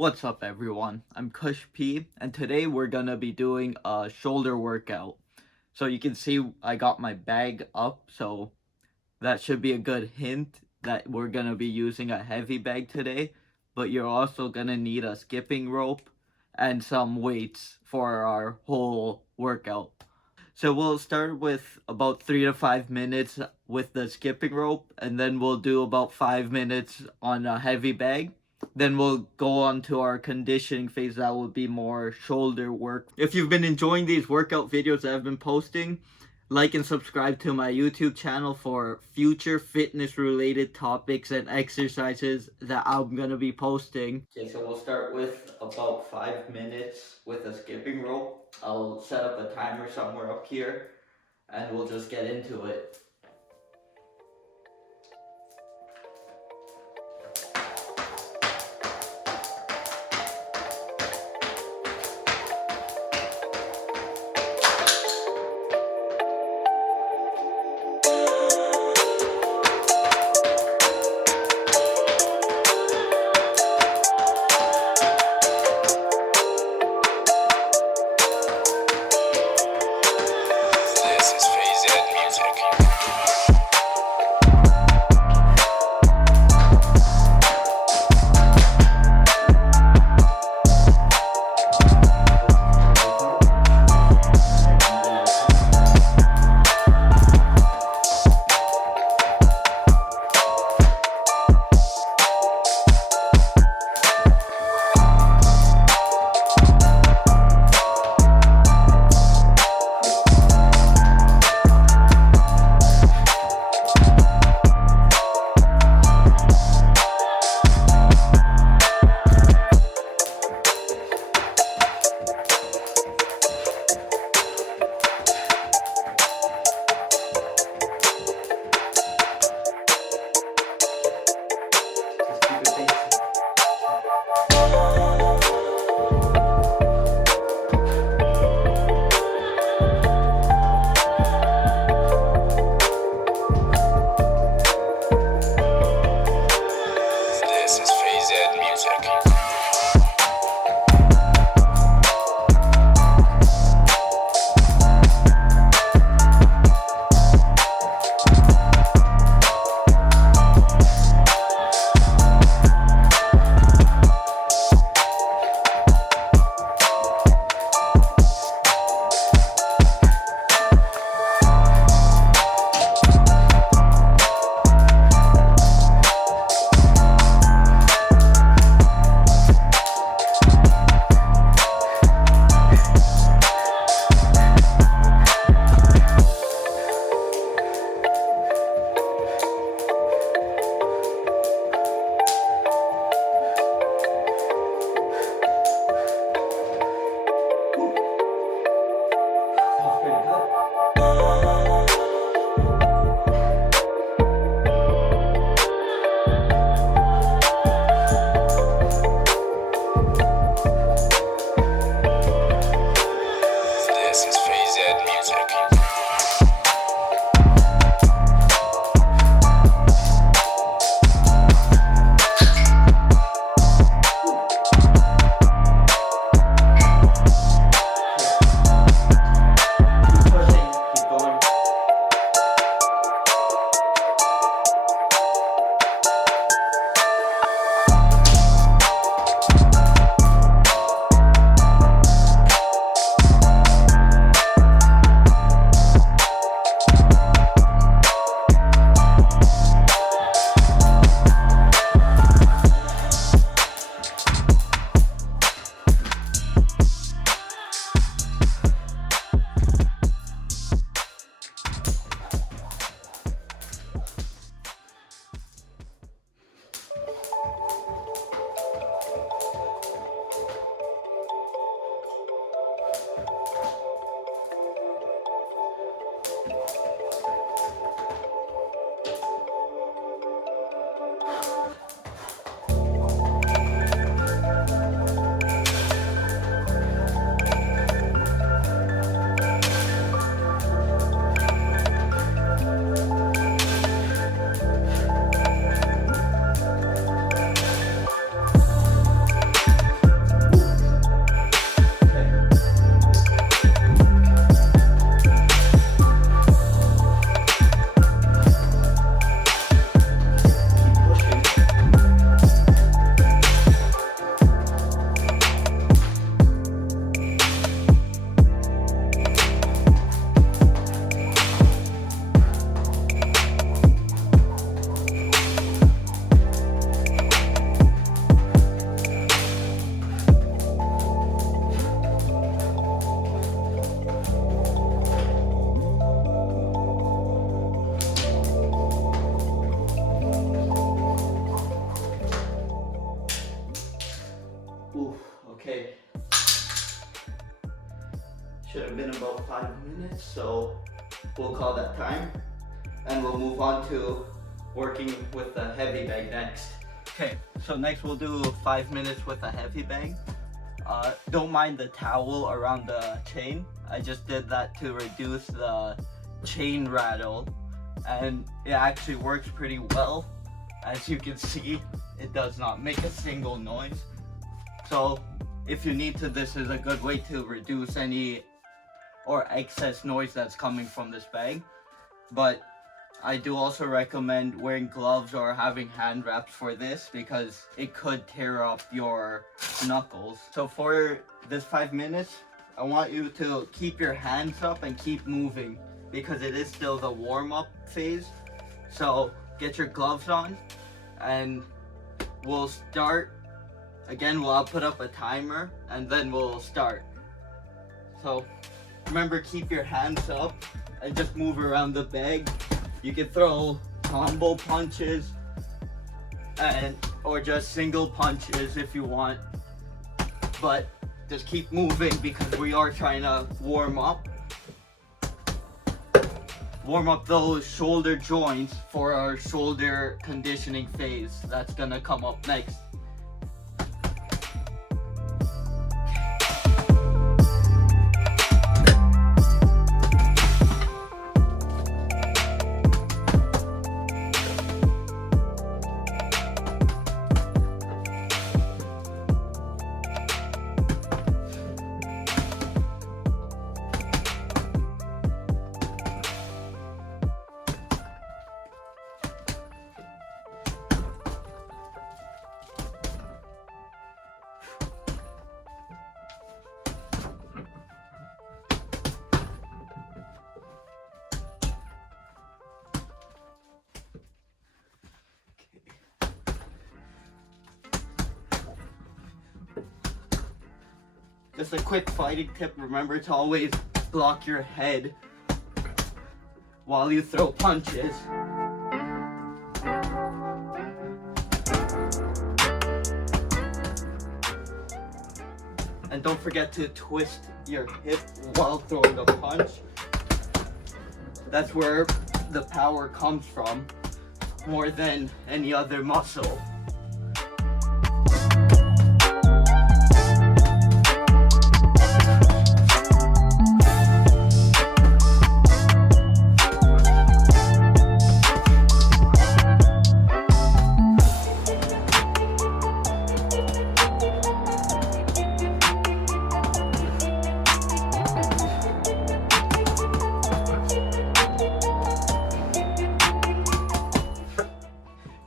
What's up everyone? I'm Kush.P and today we're gonna be doing a shoulder workout. So you can see I got my bag up, so that should be a good hint that we're gonna be using a heavy bag today. But you're also gonna need a skipping rope and some weights for our whole workout. So we'll start with about 3 to 5 minutes with the skipping rope, and then we'll do about 5 minutes on a heavy bag. Then we'll go on to our conditioning phase. That will be more shoulder work. If you've been enjoying these workout videos that I've been posting, like and subscribe to my YouTube channel for future fitness related topics and exercises that I'm gonna be posting. Okay, so we'll start with about 5 minutes with a skipping rope. I'll set up a timer somewhere up here and we'll just get into it. Oof, okay. Should have been about 5 minutes, so we'll call that time. And we'll move on to working with the heavy bag next. Okay, so next we'll do 5 minutes with a heavy bag. Don't mind the towel around the chain. I just did that to reduce the chain rattle, and it actually works pretty well. As you can see, it does not make a single noise. So if you need to, this is a good way to reduce any or excess noise that's coming from this bag. But I do also recommend wearing gloves or having hand wraps for this, because it could tear up your knuckles. So for this 5 minutes, I want you to keep your hands up and keep moving, because it is still the warm-up phase. So get your gloves on and we'll start. Again, I'll put up a timer and then we'll start. So remember, keep your hands up and just move around the bag. You can throw combo punches or just single punches if you want, but just keep moving because we are trying to warm up those shoulder joints for our shoulder conditioning phase that's gonna come up next. Just a quick fighting tip, remember to always block your head while you throw punches. And don't forget to twist your hip while throwing the punch. That's where the power comes from, more than any other muscle.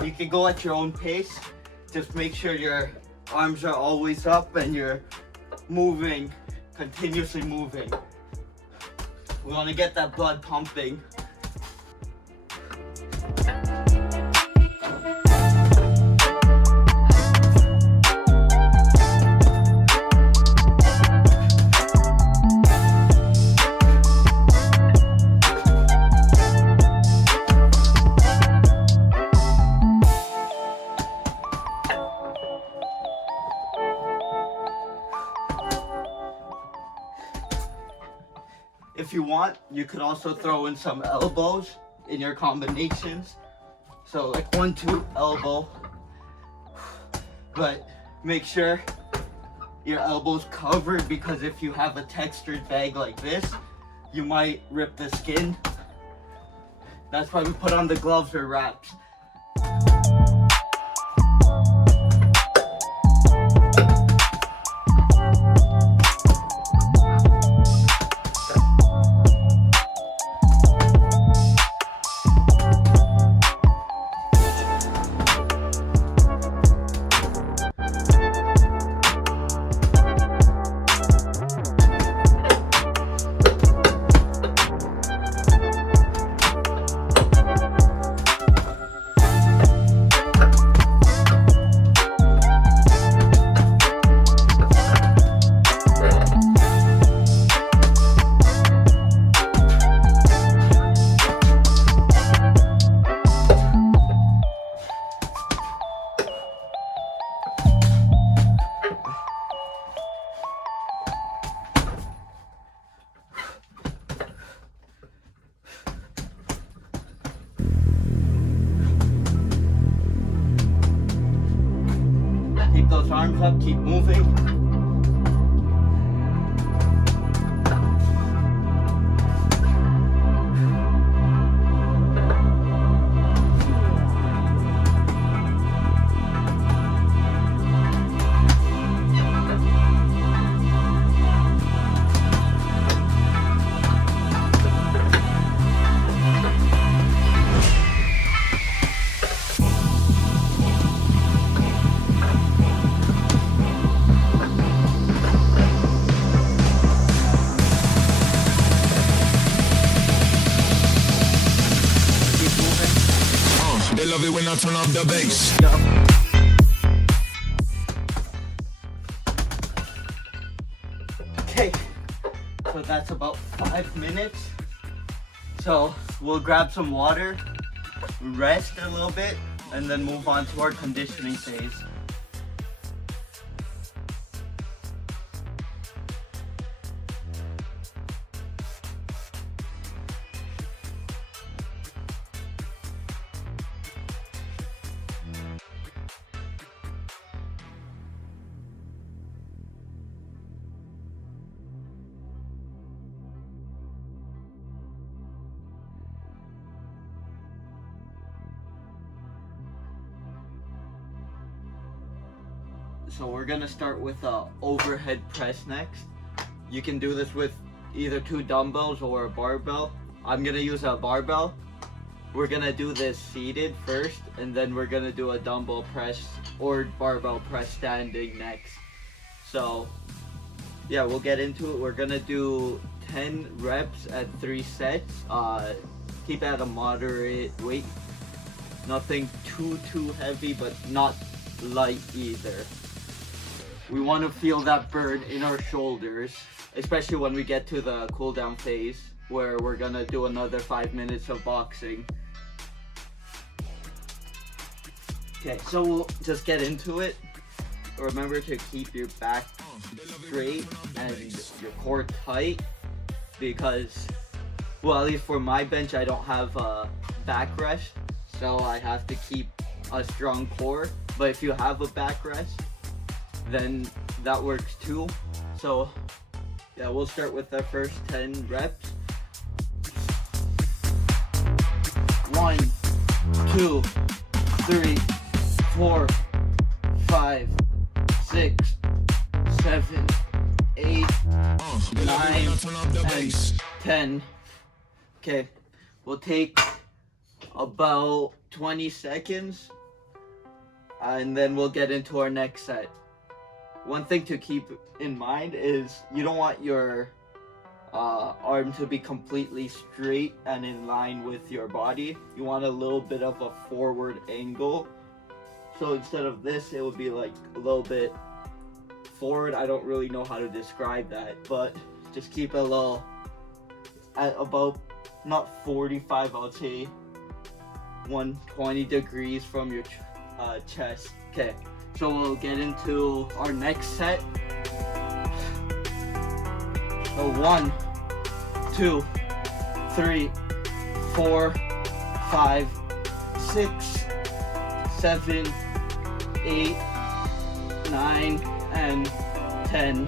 You can go at your own pace. Just make sure your arms are always up and you're moving, continuously moving. We want to get that blood pumping. If you want, you could also throw in some elbows in your combinations. So like 1-2 elbow. But make sure your elbow's covered, because if you have a textured bag like this, you might rip the skin. That's why we put on the gloves or wraps. stop, keep moving. They love it when I turn up the bass. Okay, so that's about 5 minutes. So we'll grab some water, rest a little bit, and then move on to our conditioning phase. So we're gonna start with a overhead press next. You can do this with either 2 dumbbells or a barbell. I'm gonna use a barbell. We're gonna do this seated first, and then we're gonna do a dumbbell press or barbell press standing next. So yeah, we'll get into it. We're gonna do 10 reps at 3 sets. Keep at a moderate weight. Nothing too heavy, but not light either. We want to feel that burn in our shoulders, especially when we get to the cool down phase where we're gonna do another 5 minutes of boxing. Okay, so we'll just get into it. Remember to keep your back straight and your core tight, because, well, at least for my bench, I don't have a backrest, so I have to keep a strong core. But if you have a backrest, then that works too. So yeah, we'll start with our first 10 reps. 1, 2, 3, 4, 5, 6, 7, 8, 9, and 10. Okay, we'll take about 20 seconds and then we'll get into our next set. One thing to keep in mind is you don't want your arm to be completely straight and in line with your body. You want a little bit of a forward angle. So instead of this, it would be like a little bit forward. I don't really know how to describe that, but just keep it a little at about, not 45, I would say 120 degrees from your chest. Okay. So we'll get into our next set. So 1, 2, 3, 4, 5, 6, 7, 8, 9, and 10.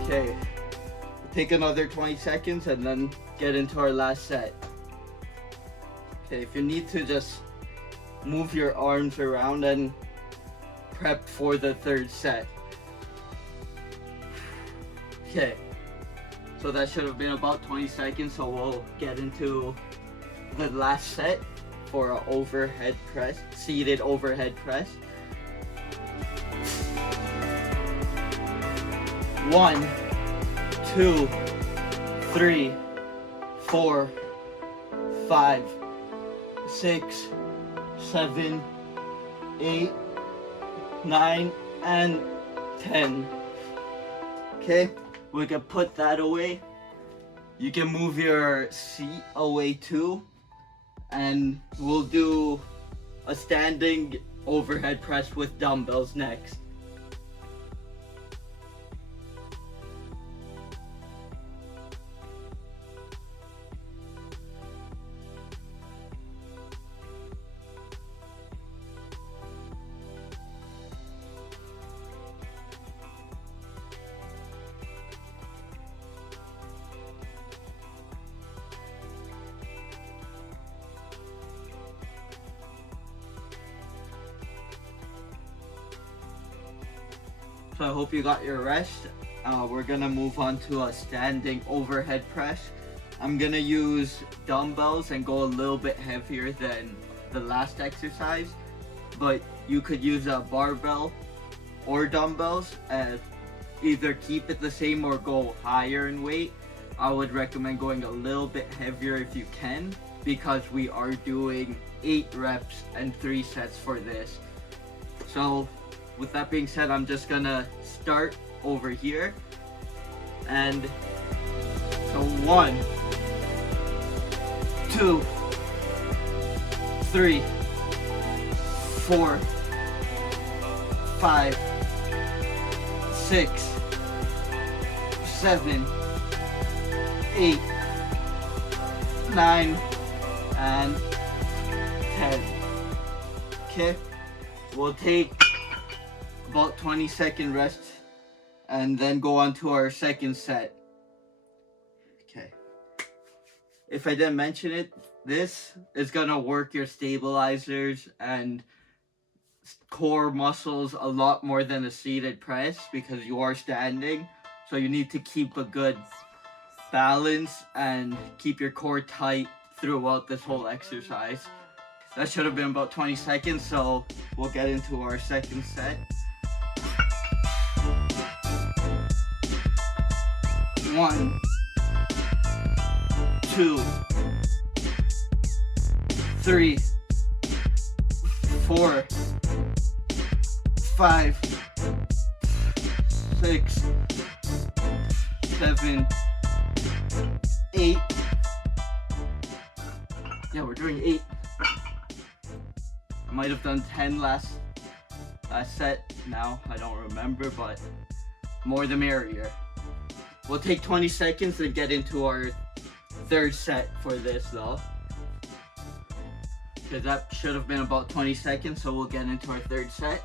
Okay. Take another 20 seconds and then get into our last set. Okay, if you need to, just move your arms around and prep for the third set. Okay, so that should have been about 20 seconds, so we'll get into the last set for an overhead press, seated overhead press. 1, 2, 3, 4, 5, 6, 7, 8, 9, and 10. Okay, we can put that away. You can move your seat away too, and we'll do a standing overhead press with dumbbells next. So I hope you got your rest. We're gonna move on to a standing overhead press. I'm gonna use dumbbells and go a little bit heavier than the last exercise, but you could use a barbell or dumbbells and either keep it the same or go higher in weight. I would recommend going a little bit heavier if you can, because we are doing 8 reps and 3 sets for this. So with that being said, I'm just gonna start over here. And so 1, 2, 3, 4, 5, 6, 7, 8, 9, and 10. Okay, we'll take about 20-second rest and then go on to our second set. Okay, if I didn't mention it, this is gonna work your stabilizers and core muscles a lot more than a seated press, because you are standing, so you need to keep a good balance and keep your core tight throughout this whole exercise. That should have been about 20 seconds, so we'll get into our second set. 1, 2, 3, 4, 5, 6, 7, 8. Yeah, we're doing 8. I might have done 10 last set. Now I don't remember, but more the merrier. We'll take 20 seconds and get into our third set for this though, because that should have been about 20 seconds. So we'll get into our third set.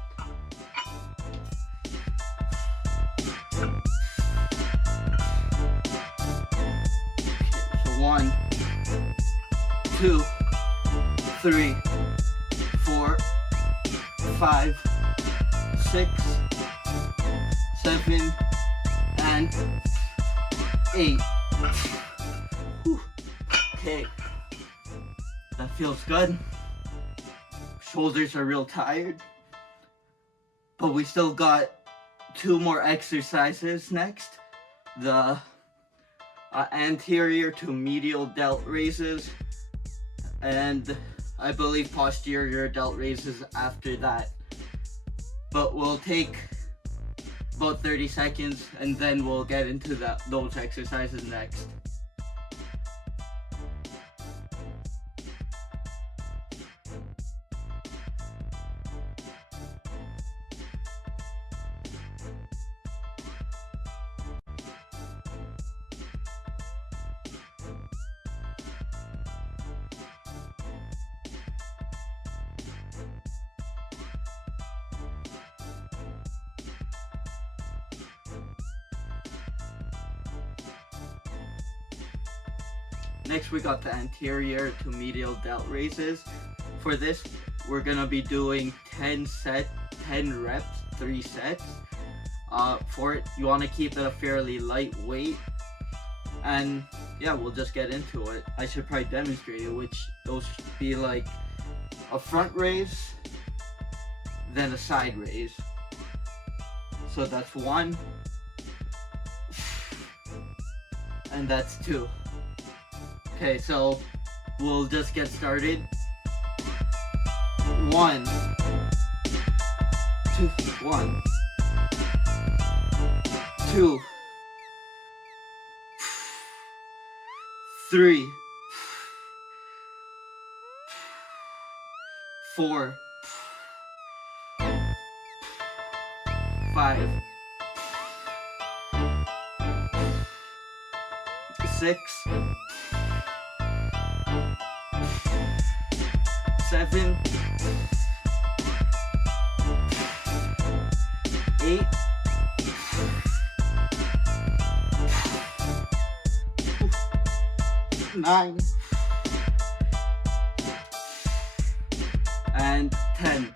So 1, 2, 3, 4, 5, 6, 7, and 8. Whew. Okay, that feels good. Shoulders are real tired, but we still got 2 more exercises next. The anterior to medial delt raises, and I believe posterior delt raises after that. But we'll take about 30 seconds and then we'll get into those exercises next. Next, we got the anterior to medial delt raises. For this, we're gonna be doing 10 reps, 3 sets. For it, you want to keep it a fairly light weight, and yeah, we'll just get into it. I should probably demonstrate it, which those should be like a front raise, then a side raise. So that's 1, and that's 2. Okay, so we'll just get started. 1, 2, 1, 2, 3, 4, 5, 6, 7, 8, 9, and 10.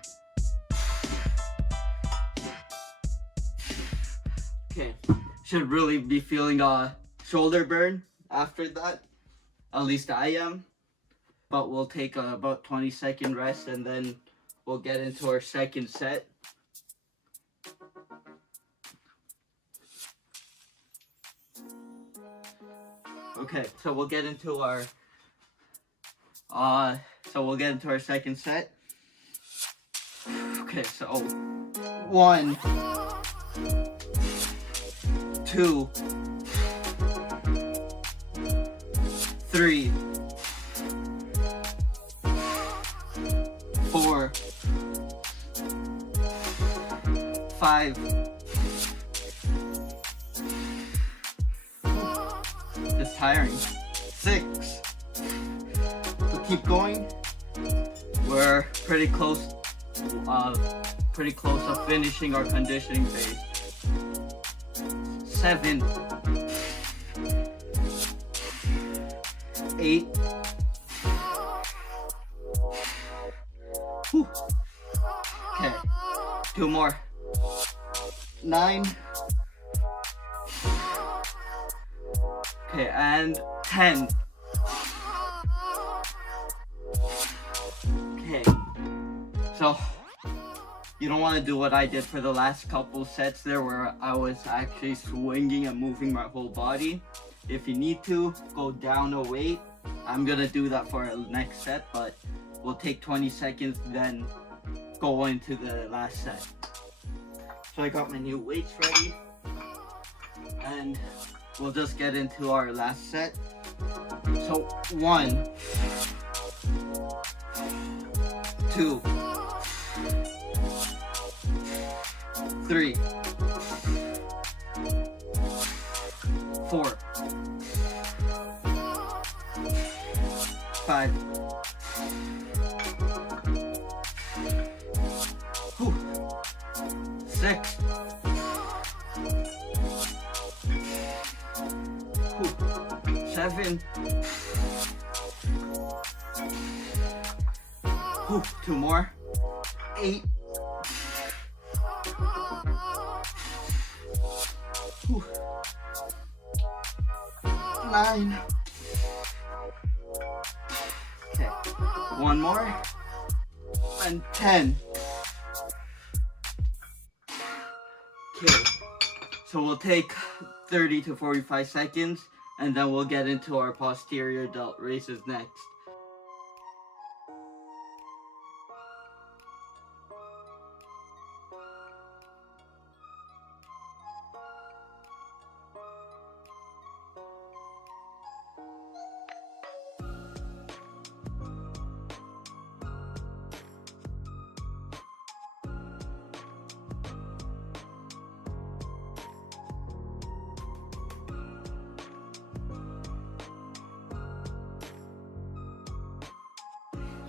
Okay, should really be feeling a shoulder burn after that. At least I am. But we'll take a about 20-second rest and then we'll get into our second set. Okay, so we'll get into our second set. Okay, so 1, 2, 3, 4, 5. It's tiring. 6. We'll keep going. We're pretty close of finishing our conditioning phase. 7, 8. Whew. Okay, 2 more. 9. Okay, and 10. Okay, so you don't want to do what I did for the last couple sets there where I was actually swinging and moving my whole body. If you need to, go down a weight. I'm gonna do that for our next set, but we'll take 20 seconds, then go into the last set. So I got my new weights ready, and we'll just get into our last set. So 1, 2, 3, 4, 5. Whew. 6. Whew. 7. Whew. 2 more. 8. Whew. 9. Okay, 1 more, and 10. Okay, so we'll take 30 to 45 seconds, and then we'll get into our posterior delt raises next.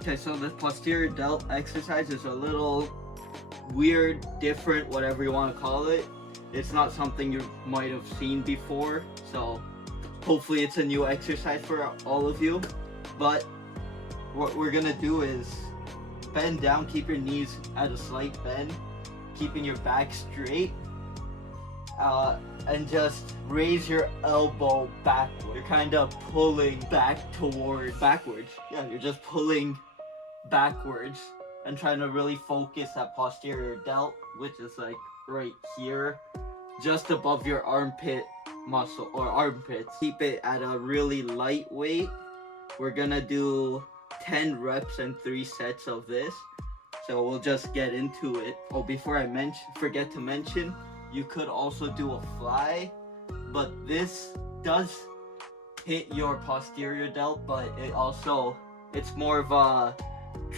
Okay, so the posterior delt exercise is a little weird, different, whatever you want to call it. It's not something you might have seen before, so hopefully it's a new exercise for all of you. But what we're gonna do is bend down, keep your knees at a slight bend, keeping your back straight, and just raise your elbow backward. You're kind of pulling backwards. Yeah, you're just pulling backwards and trying to really focus that posterior delt, which is like right here, just above your armpit muscle or armpits. Keep it at a really light weight. We're gonna do 10 reps and 3 sets of this. So we'll just get into it. Oh, before I forget to mention, you could also do a fly, but this does hit your posterior delt, but it's more of a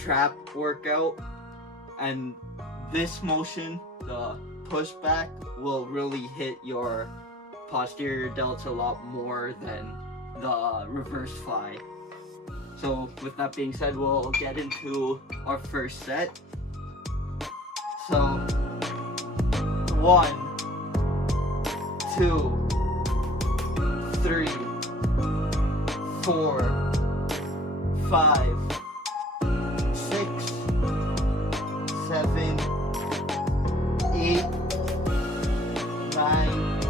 trap workout, and this motion, the pushback, will really hit your posterior delts a lot more than the reverse fly. So with that being said, we'll get into our first set. So 1, 2, 3, 4, 5, 6, 7, 8, 9,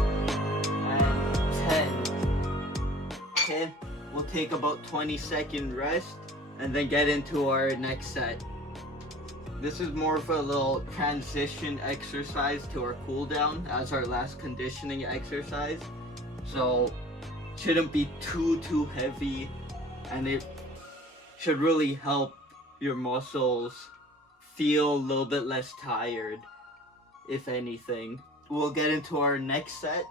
We'll take about 20-second rest and then get into our next set. This is more of a little transition exercise to our cool down as our last conditioning exercise. So shouldn't be too heavy, and it should really help your muscles feel a little bit less tired, if anything. We'll get into our next set.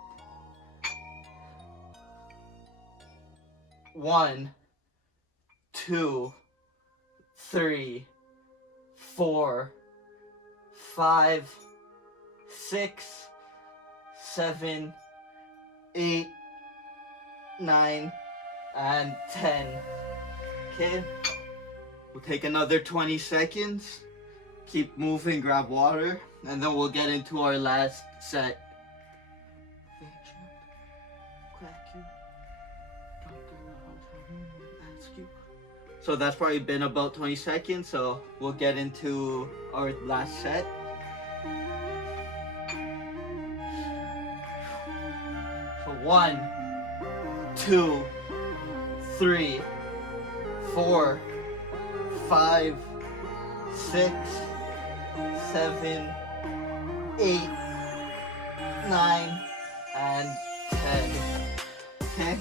1, 2, 3, 4, 5, 6, 7, 8, 9, and 10. Okay, we'll take another 20 seconds. Keep moving, grab water, and then we'll get into our last set. So that's probably been about 20 seconds, so we'll get into our last set. So 1, 2, 3, 4, 5, 6, 7, 8, 9, and 10. Okay?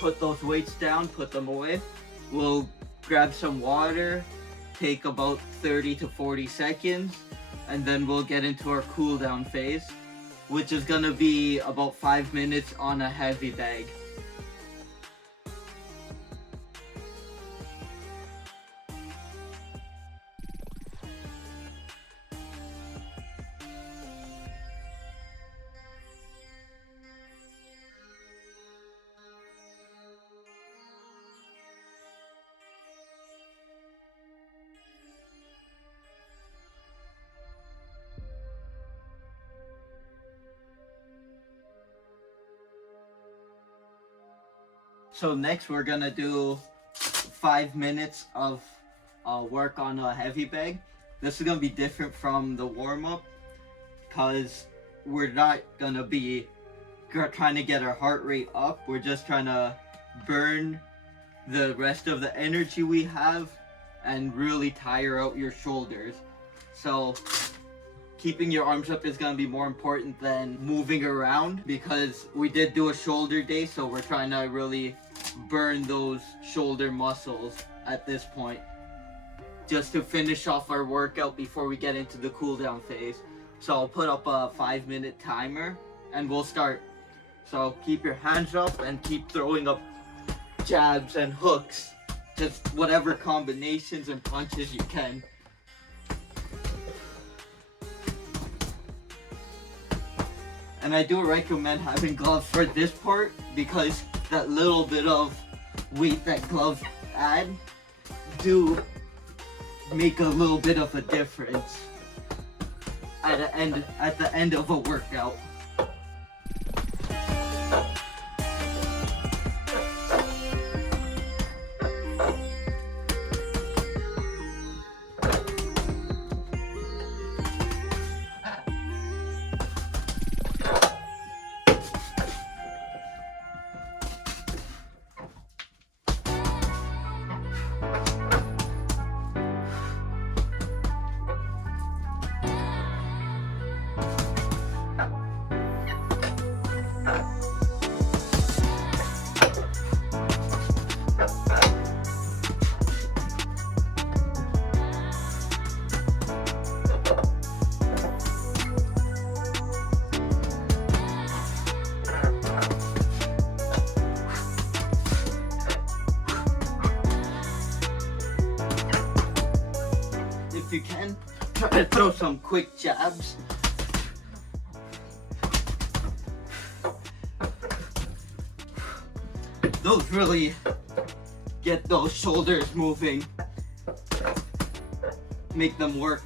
Put those weights down, put them away. We'll grab some water, take about 30 to 40 seconds, and then we'll get into our cool down phase, which is gonna be about 5 minutes on a heavy bag. So next we're gonna do 5 minutes of work on a heavy bag. This is gonna be different from the warm-up because we're not gonna be trying to get our heart rate up. We're just trying to burn the rest of the energy we have and really tire out your shoulders. So keeping your arms up is gonna be more important than moving around, because we did do a shoulder day, so we're trying to really burn those shoulder muscles at this point, just to finish off our workout before we get into the cool down phase. So I'll put up a 5-minute timer and we'll start. So keep your hands up and keep throwing up jabs and hooks, just whatever combinations and punches you can. And I do recommend having gloves for this part, because that little bit of weight that gloves add do make a little bit of a difference at the end of a workout. If you can, try to throw some quick jabs. Those really get those shoulders moving, make them work.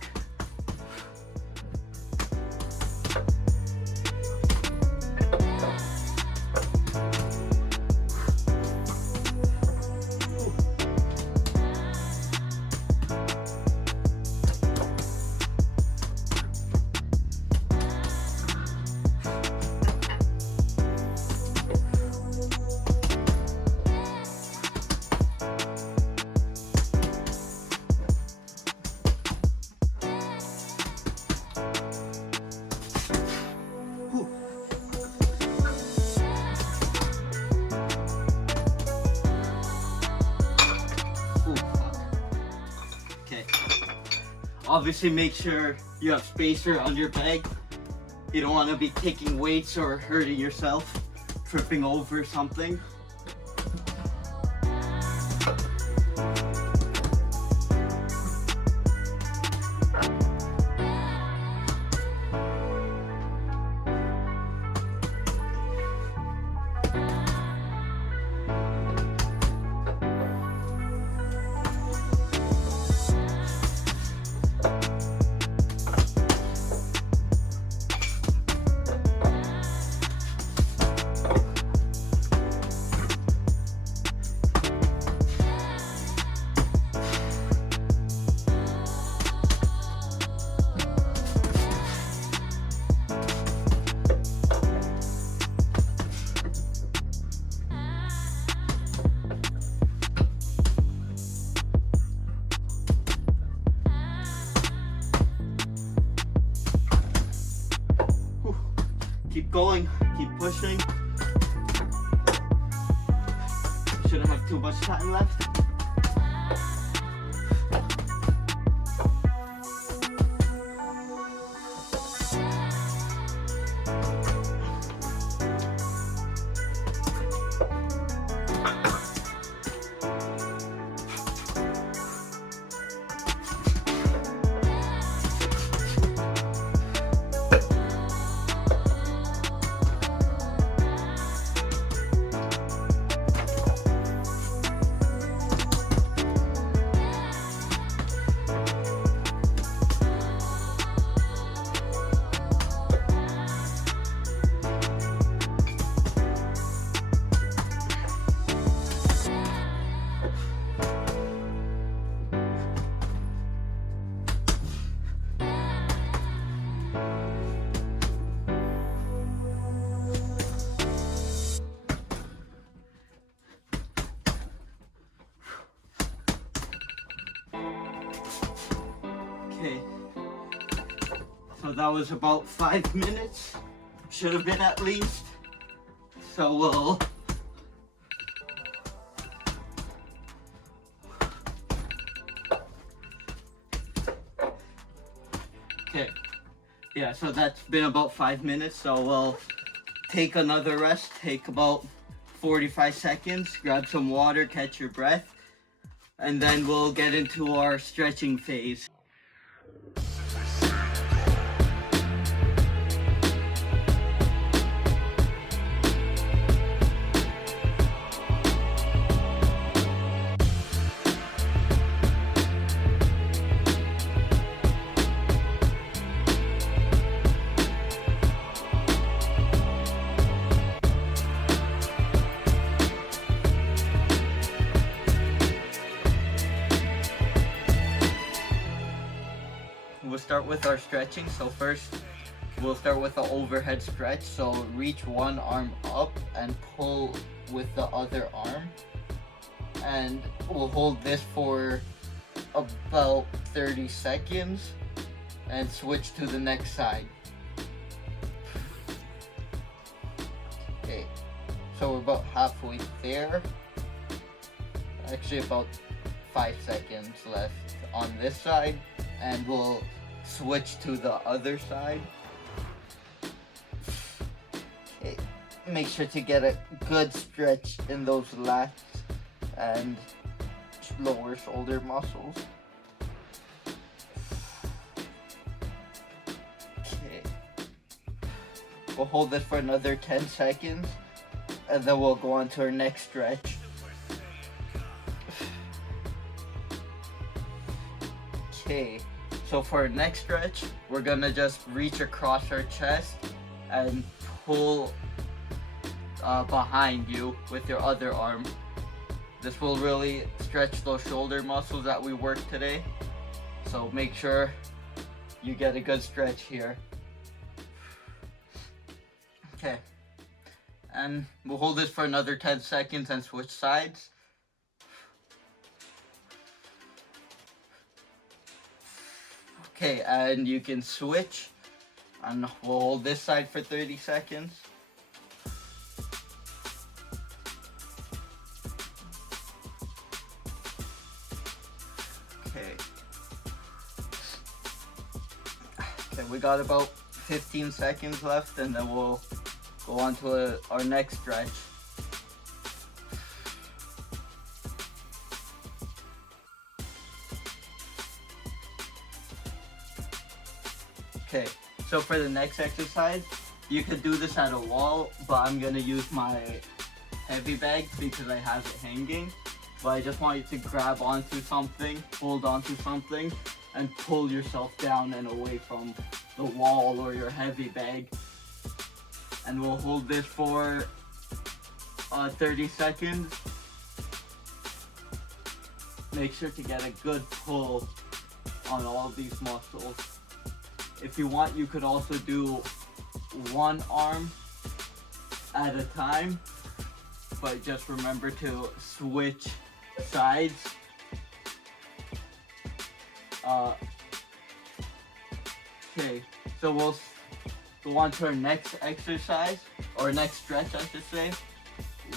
Obviously make sure you have spacer on your bag. You don't want to be taking weights or hurting yourself, tripping over something. Keep going, keep pushing. Shouldn't have too much time left. Okay, so that was about 5 minutes. Should have been at least. So we'll okay. Yeah, so that's been about 5 minutes. So we'll take another rest, take about 45 seconds, grab some water, catch your breath, and then we'll get into our stretching phase. We'll start with our stretching. So first, we'll start with the overhead stretch. So reach one arm up and pull with the other arm. And we'll hold this for about 30 seconds and switch to the next side. Okay, so we're about halfway there. Actually about 5 seconds left on this side, and we'll switch to the other side. Okay, make sure to get a good stretch in those lats and lower shoulder muscles. Okay, we'll hold this for another 10 seconds and then we'll go on to our next stretch. Okay, so for our next stretch, we're gonna just reach across our chest and pull behind you with your other arm. This will really stretch those shoulder muscles that we worked today. So make sure you get a good stretch here. Okay, and we'll hold this for another 10 seconds and switch sides. Okay, and you can switch, and we'll hold this side for 30 seconds. Okay. we got about 15 seconds left, and then we'll go on to our next stretch. Okay, so for the next exercise, you could do this at a wall, but I'm gonna use my heavy bag because I have it hanging. But I just want you to grab onto something, hold onto something, and pull yourself down and away from the wall or your heavy bag. And we'll hold this for 30 seconds. Make sure to get a good pull on all of these muscles. If you want, you could also do one arm at a time, but just remember to switch sides. Okay, so we'll go on to our next exercise, or next stretch I should say.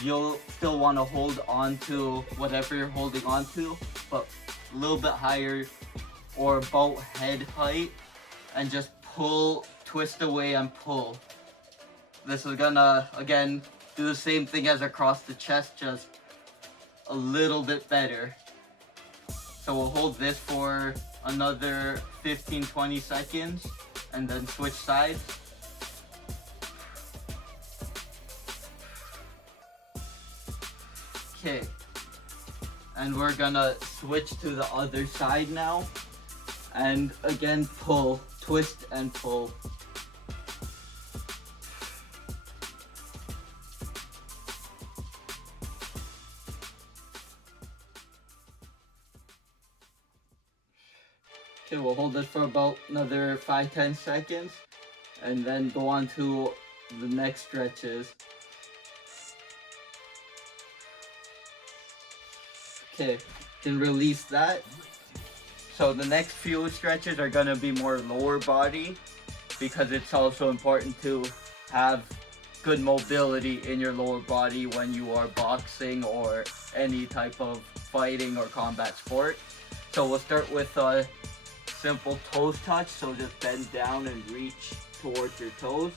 You'll still want to hold on to whatever you're holding on to, but a little bit higher or about head height, and just pull, twist away and pull. This is gonna, again, do the same thing as across the chest, just a little bit better. So we'll hold this for another 15-20 seconds and then switch sides. Okay, and we're gonna switch to the other side now, and again pull, twist and pull. Okay, we'll hold this for about another 5-10 seconds and then go on to the next stretches. Okay, can release that. So the next few stretches are gonna be more lower body, because it's also important to have good mobility in your lower body when you are boxing or any type of fighting or combat sport. So we'll start with a simple toes touch. So just bend down and reach towards your toes.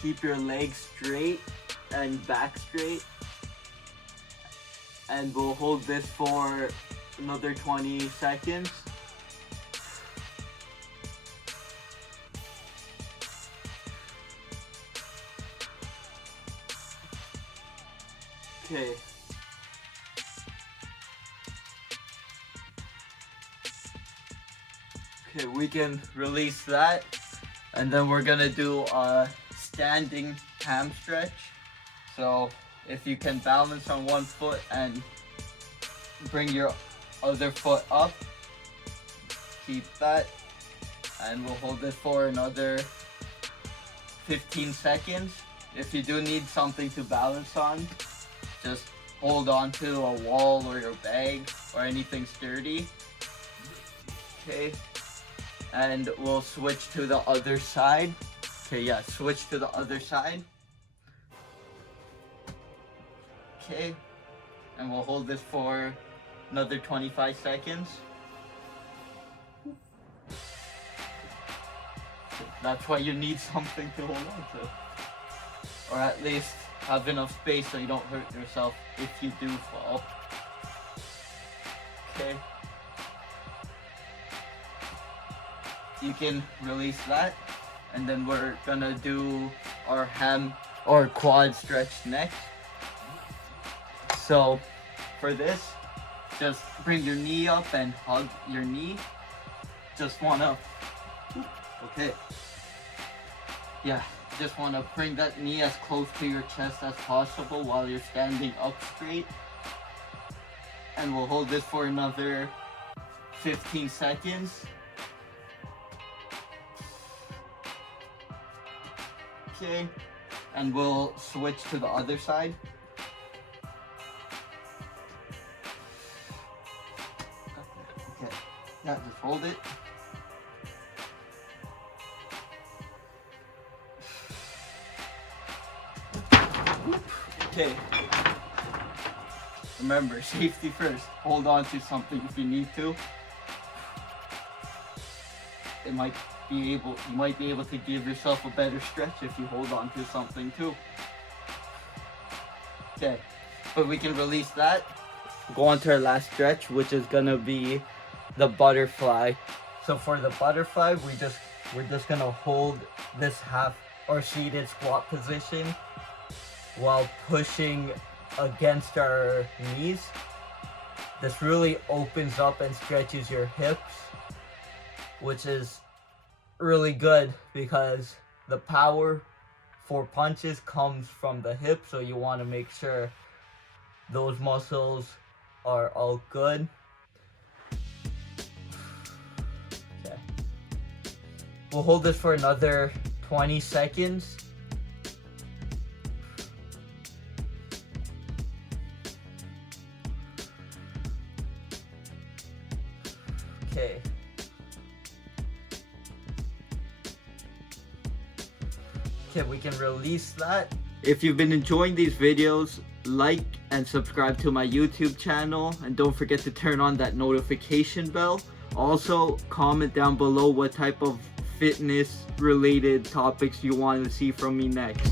Keep your legs straight and back straight. And we'll hold this for another 20 seconds. Okay. Okay, we can release that. And then we're gonna do a standing ham stretch. So if you can balance on one foot and bring your other foot up, keep that. And we'll hold it for another 15 seconds. If you do need something to balance on, just hold on to a wall or your bag or anything sturdy. Okay, and we'll switch to the other side. Okay, yeah, switch to the other side. Okay, and we'll hold this for another 25 seconds. That's why you need something to hold on to. Or at least have enough space so you don't hurt yourself if you do fall. Okay. You can release that, and then we're gonna do our ham or quad stretch next. So for this, just bring your knee up and hug your knee. Just wanna, okay. Yeah, just wanna bring that knee as close to your chest as possible while you're standing up straight. And we'll hold this for another 15 seconds. Okay, and we'll switch to the other side. Okay, yeah, just hold it. Okay, remember, safety first. Hold on to something if you need to. It might you might be able to give yourself a better stretch if you hold on to something too. Okay, but we can release that. Go on to our last stretch, which is gonna be the butterfly. So for the butterfly, we're just gonna hold this half or seated squat position while pushing against our knees. This really opens up and stretches your hips, which is really good because the power for punches comes from the hip, so you want to make sure those muscles are all good. Okay. We'll hold this for another 20 seconds. Okay. Okay, we can release that. If you've been enjoying these videos, like and subscribe to my YouTube channel, and don't forget to turn on that notification bell. Also, comment down below what type of fitness related topics you want to see from me next.